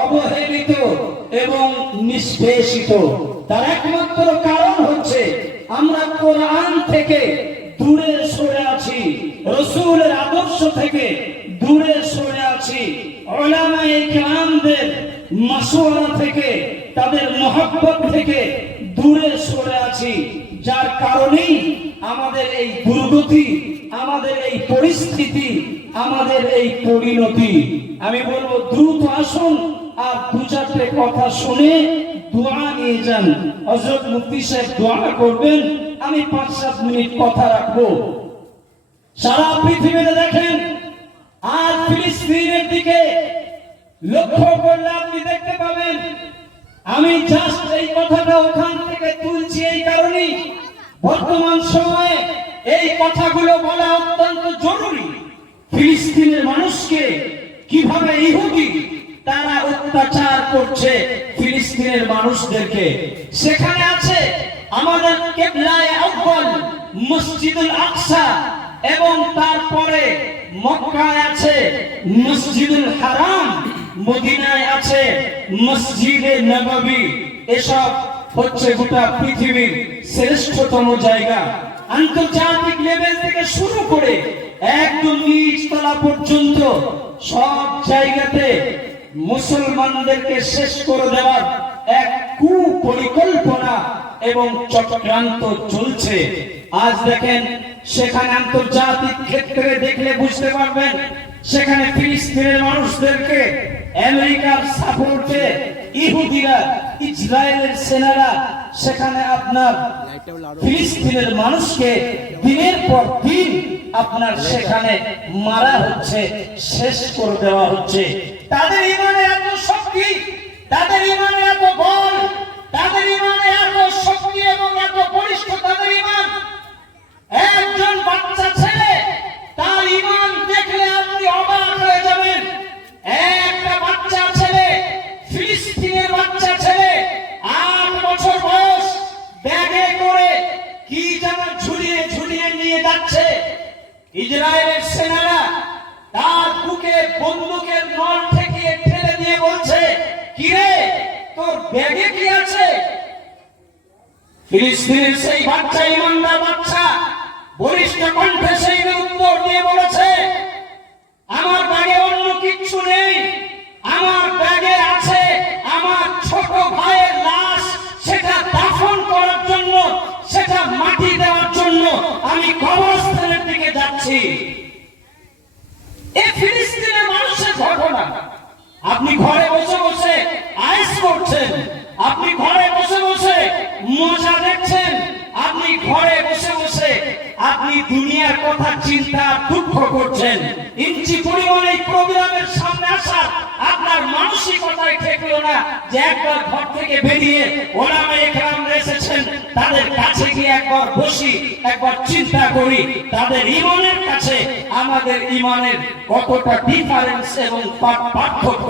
অবহেলিত এবং নিষ্পেষিত। তার একমাত্র কারণ হচ্ছে আমরা কোরআন থেকে দূরে সরে আছি, রাসূলের আদর্শ থেকে দূরে সরে আছি, উলামায়ে কিরামদের মাশওয়ারা থেকে, তাদের মহব্বত থেকে দূরে সরে আছি। যার কারণেই আমাদের এই দুর্গতি, আমাদের এই পরিস্থিতি, আমাদের এই পরিণতি। আমি বলবো দ্রুত আসুন আর দু চারটে কথা শুনে দোয়া নিয়ে যান। হযরত মুফতি সাহেব দোয়া করবেন, আমি 5-7 মিনিট কথা রাখবো। সারা পৃথিবীতে দেখেন আজ ফিলিস্তিনের দিকে লক্ষ্য করলে আপনি দেখতে পাবেন। আমি জাস্ট এই কথাটা ওখান থেকে তুলছি এই কারণেই বর্তমান সময়ে এই কথাগুলো বলা অত্যন্ত জরুরি। ফিলিস্তিনের মানুষকে কিভাবে ইহুদি তারা অত্যাচার করছে ফিলিস্তিনের মানুষদেরকে। সেখানে আছে আমাদের কিবলায়ে আউয়াল মসজিদুল আকসা, এবং তারপরে মক্কায় আছে মসজিদুল হারাম, মদিনায় আছে মসজিদে নববী। এসব হচ্ছে গোটা পৃথিবীর শ্রেষ্ঠতম জায়গা। আন্তর্জাতিক লেভেল থেকে শুরু করে একদম নিচ তলা পর্যন্ত সব জায়গাতে মুসলমানদেরকে শেষ করে দেওয়ার এক কুপরিকল্পনা এবং চক্রান্ত চলছে। আজ দেখেন সেখানে আন্তর্জাতিক ক্ষেত্রে দেখলে বুঝতে পারবেন, সেখানে ফিলিস্তিনের মানুষদেরকে আমেরিকার সাপোর্টে ইহুদিরা, ইসরায়েলের সেনারা সেখানে আপনার ফিলিস্তিনের মানুষকে দিনের পর দিন আপনার সেখানে মারা হচ্ছে, শেষ করে দেওয়া হচ্ছে। তাদের ইমানে এত শক্তি, তাদের ইমানে এত বল, তাদের ইমানে এত শক্তি এবং এত বলিষ্ঠ তাদের ইমান। একজন বাচ্চা ছেলে, তার ইমান দেখলে আপনি অবাক হয়ে যাবেন। একটা বাচ্চা ছেলে, ফিলিস্তিনের বাচ্চা ছেলে, 8 বছর বয়স, ব্যাগে করে কি যেন ঝুলিয়ে ঝুলিয়ে নিয়ে যাচ্ছে। ইসরায়েলের সেনারা তার বুকে বন্দুকের নল ঠেকিয়ে ঠেলে দিয়ে বলছে, কিরে তোর ব্যাগে কি আছে? ফিলিস্তিনের সেই বাচ্চা, ইমানদার বাচ্চা, বলিষ্ঠ কণ্ঠে সেই উত্তর দিয়ে বলেছে, আমার ব্যাগে অন্য কিচ্ছু নেই, আমার ব্যাগে আছে আমার ছোট ভাইয়ের লাশ। সেটা দাফন করার জন্য, সেটা মাটি দেওয়ার জন্য আমি কবরস্থানের দিকে যাচ্ছি। এই ফিলিস্তিনের মানুষের ঘটনা। আপনি ঘরে বসে বসে আইস করছেন, আপনি ঘরে বসে বসে মজা দেখছেন, আপনি ঘরে বসে বসে আপনি দুনিয়ার কথা চিন্তা দুঃখ করছেন। ইঞ্চি পরিমাণে এই প্রোগ্রামের সামনে আসা আপনার মানসিকতায় ঠেকলো না যে একবার ঘর থেকে বেরিয়ে ওলামায়ে কেরাম এসেছেন, তাদের কাছে গিয়ে একবার বসি, একবার চিন্তা করি তাদের ইমানের কাছে আমাদের ইমানের কতটা ডিফারেন্স এবং পার্থক্য।